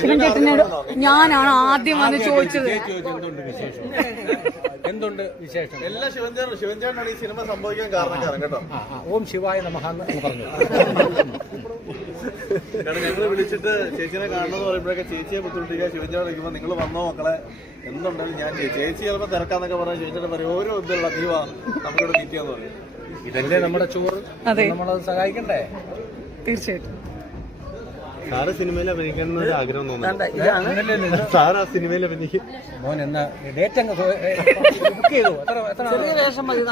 ശിവൻ ചേട്ടനോട് ഞാനാണ് ആദ്യം വന്ന് ചോദിച്ചത്. എന്തുണ്ട് വിശേഷം? എല്ലാ ശിവൻചാനും ശിവൻചാനാണ് ഈ സിനിമ സംഭവിക്കാൻ കാരണക്കാരൻ കേട്ടോ. ഓം ശിവായ നമഹാന്ന് പറഞ്ഞു. കാരണം ഞങ്ങൾ വിളിച്ചിട്ട് ചേച്ചിനെ കാണണമെന്ന് പറയുമ്പോഴൊക്കെ ചേച്ചിയെ ബുദ്ധിമുട്ടിക്കുക. ശിവൻചാൻ വിളിക്കുമ്പോൾ നിങ്ങൾ വന്നോ മക്കളെ? എന്തുണ്ടെങ്കിലും ഞാൻ. ചേച്ചി ചിലപ്പോൾ തിരക്കാന്നൊക്കെ പറഞ്ഞാൽ ശിവൻചാൻ പറയും ഓരോ ഇതുള്ള നീ വാ നമുക്കിവിടെ മീറ്റ് ചെയ്യാന്ന് പറയും. ഇതല്ലേ നമ്മുടെ ചോറ്? അതെ. നമ്മളത് സഹായിക്കണ്ടേ? തീർച്ചയായിട്ടും. സാറ് സിനിമയിൽ അഭിനയിക്കണം എന്നൊരു ആഗ്രഹം? സാർ ആ സിനിമയിൽ അഭിനയിക്കും. മോൻ എന്നാ ഡേറ്റ് അങ്ങ് ബുക്ക് ചെയ്തു. എത്ര എത്ര നല്ല രസമുണ്ട്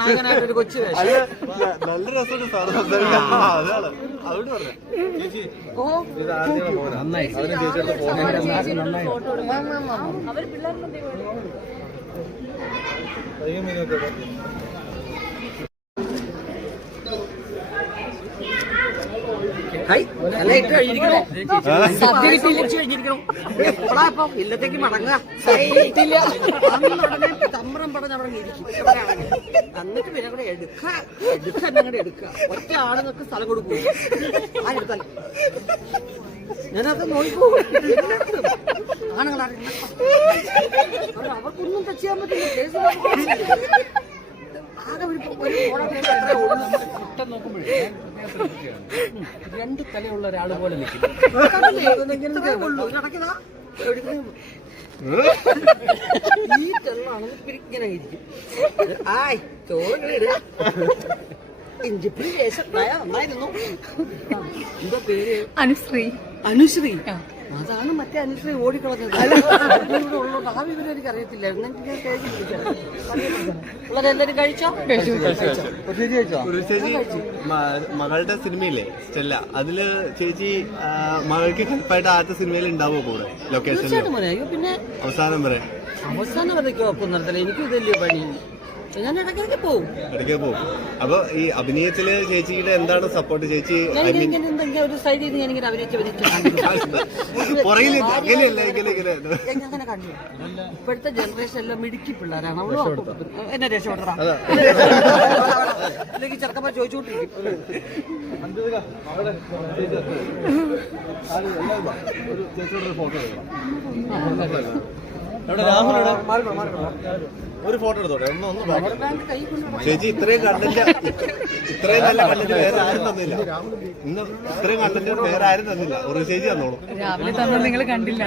അതാണ്. പറഞ്ഞു. നന്നായി. ചേച്ചിയുടെ ഫോൺ നന്നായി. ഇല്ലത്തേക്ക് മടങ്ങുക. തമ്പ്രം അവിടെ ഇരിക്കും. എന്നിട്ട് പിന്നെ കൂടെ എടുക്ക. എടുക്ക എന്നങ്ങടെ എടുക്കുക ഒറ്റ ആളുകൾക്ക് സ്ഥലം കൊടുക്കൂ ആരെടുത്താൽ ഞാനത് നോക്കൂ ആണുങ്ങളാണ് അവർക്കൊന്നും ടച്ച് ചെയ്യാൻ പറ്റില്ല. കേസ് ആകെ ഒരു. ഇഷ്ടം നോക്കുമ്പോഴേ. രണ്ട് തലയുള്ള ഒരാൾ പോലെ നിൽക്കും. ഈ ഇങ്ങനെ ഇരിക്കും. ആയ് നന്നായിരുന്നു. എന്താ പേര്? അനുശ്രീ. അനുശ്രീ. അതാണ് മറ്റേ അനുശ്രീ ഓടിക്കളഞ്ഞത്. ആ വിവരം എനിക്ക് കഴിച്ചോ? മകളുടെ സിനിമയില്ലേ സ്റ്റെല്ല. അതിൽ ചേച്ചി മകൾക്ക് ഹെൽപ്പായിട്ട് ആദ്യത്തെ സിനിമയിൽ ഉണ്ടാവുമോ കൂടെ? ലൊക്കേഷൻ അയ്യോ പിന്നെ അവസാനം വരെ അവസാനം വരെ ഒപ്പം എനിക്ക് ഇതല്ലേ പണി. ഞാൻ ഇടയ്ക്കിടയ്ക്ക് പോവും. ഇടയ്ക്ക് പോകും അപ്പൊ ഈ അഭിനയത്തിൽ ചേച്ചിയുടെ എന്താണ് സപ്പോർട്ട് ചേച്ചി ഞാൻ ഐ മീൻ ഇങ്ങനെ എന്തെങ്കിലും ഒരു സൈഡിൽ നിന്ന് ഞാനിങ്ങനെ അഭിനയിച്ച് അഭിനയിച്ച് പുറകിൽ അങ്ങനെയല്ല ഇങ്ങനെ ഇങ്ങനെ. ഞാൻ അങ്ങനെ കണ്ടു. ഇപ്പോഴത്തെ ജനറേഷൻ എല്ലാം മിടുക്കി പിള്ളേരാണ്. അവളും അപ്പം- എന്നെ രക്ഷപ്പെടറാ അല്ലെങ്കിൽ ചെറുക്കന്മാർ ചോദിച്ചുകൊണ്ടിരിക്കും. ഒരു ഫോട്ടോ എടുത്തോട്ടെ ഒന്ന് ഒന്ന് ചേച്ചി ഇത്രയും കണ്ടില്ല ഇത്രയും നല്ല കണ്ടന്റ് വേറെ ആരും തന്നില്ല ഇന്ന് ഇത്രയും കണ്ടന്റ് വേറെ ആരും തന്നില്ല ഒരു ചേച്ചി തന്നോളൂ രാവിലെ തന്നെ നിങ്ങൾ കണ്ടില്ല